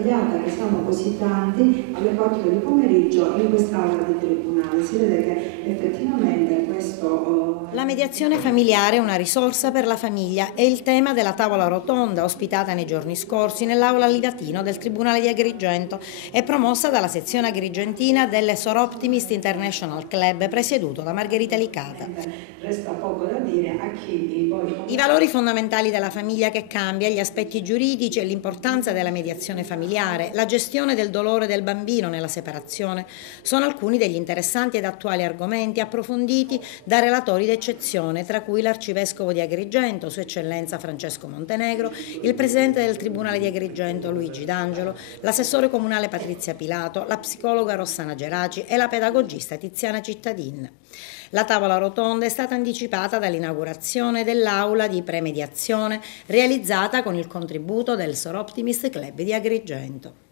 meravigliata che siamo così tanti alle 4 di pomeriggio in quest'aula di tribunale. Si vede che effettivamente questo... La mediazione familiare è una risorsa per la famiglia, è il tema della tavola rotonda ospitata nei giorni scorsi nell'aula Livatino del Tribunale di Agrigento e promossa dalla sezione agrigentina delle Soroptimist International Club presieduto da Margherita Licata. Resta poco da dire a chi poi... I valori fondamentali della famiglia che cambia, gli aspetti giuridici e l'importanza della mediazione familiare, la gestione del dolore del bambino nella separazione sono alcuni degli interessanti ed attuali argomenti approfonditi da relatori d'eccezione, tra cui l'Arcivescovo di Agrigento, Sua Eccellenza Francesco Montenegro, il Presidente del Tribunale di Agrigento Luigi D'Angelo, l'assessore comunale Patrizia Pilato, la psicologa Rossana Geraci e la pedagogista Tiziana Cittadin. La tavola rotonda è stata anticipata dall'inaugurazione dell'aula di premediazione realizzata con il contributo del Soroptimist Club di Agrigento.